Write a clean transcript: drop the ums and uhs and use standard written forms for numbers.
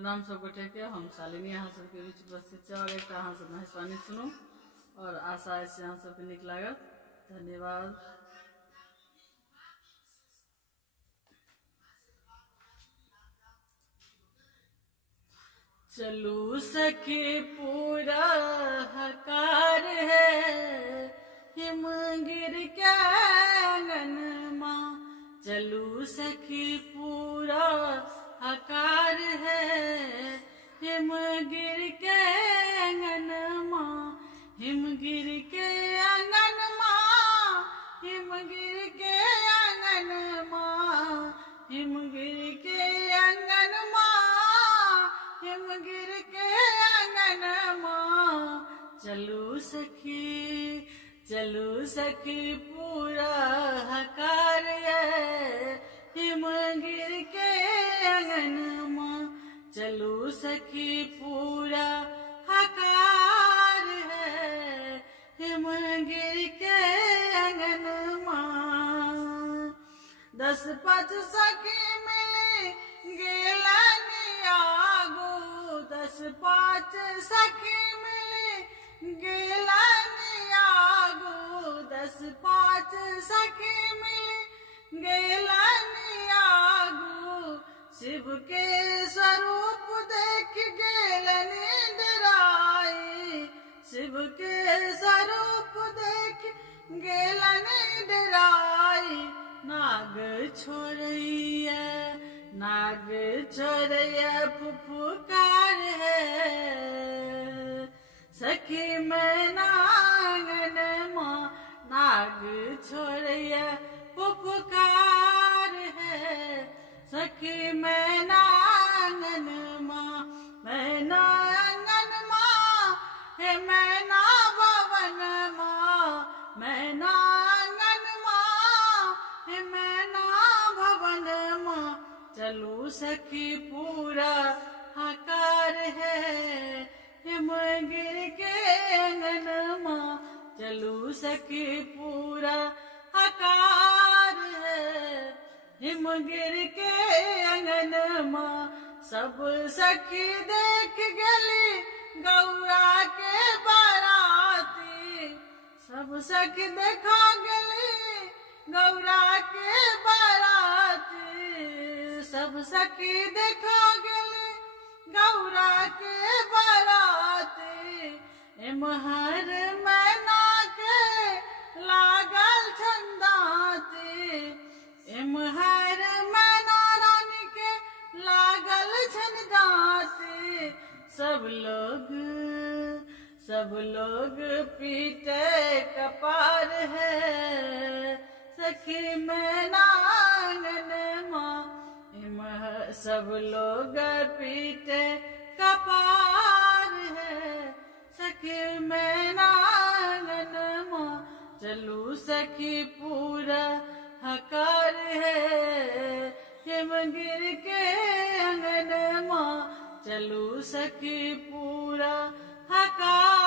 प्रणाम सब गोटे के। हम शालिनी अहाँ सबके बीच उपस्थित छै और एक अहाँ सब महेशवाणी सुनू और आशा अछि अहाँ सबके नीक लागत। धन्यवाद। चलू सखी पूरा हकार है हिमगिर के आंगन माँ। चलू सखी पूरा हकार है हिमगिर के आंगन माँ। हिमगिर के आंगन माँ, हिमगिर के आंगन माँ, हिमगिर के आंगन माँ, हिमगिर के आंगन माँ। चलू सखी पूरा हकार है हिमगिर के आंगन माँ। चलू सखी पूरा हकार है हिमगिर के आंगन माँ। 10-5 सखी मिली गेलनि आगू, 10-5 सखी मिली गेलनि आगू, 10-5 सखी मिली गेलनि आगू। शिव के स्वरूप देख गेलनि डराई, शिव के स्वरूप देख गेलनि डराई। नाग छोड़ैया, नाग छोड़ैया फुफकार है सखी मैं नांगन माँ। नाग छोड़ैया फुफकार है सखी मैं नांगन माँ। मैं नांगन माँ है मैं ना भवन माँ। मैं नांगन माँ है मैं ना भवन माँ। चलू सखी पूरा हकार है हिमगिर के आंगन माँ। चलू सखी पूरा हकार है हिमगिर के आंगन माँ। सब सखी देख गली गौरा के बाराती, सब सखी देखा गली गौरा के बाराती। सब सखी देखा गली गौरा के बाराती। एमहर मैना के लागल छंदाती, एमहर मैना रानी के लागल छंदाती। सब लोग पीटे कपार है सखी मैं नांगन माँ। सब लोग पीटे कपार है सखी मैं नांगन माँ। चलू सखी पूरा हकार है हिमगिर के आंगन माँ। चलू सखी पूरा हकार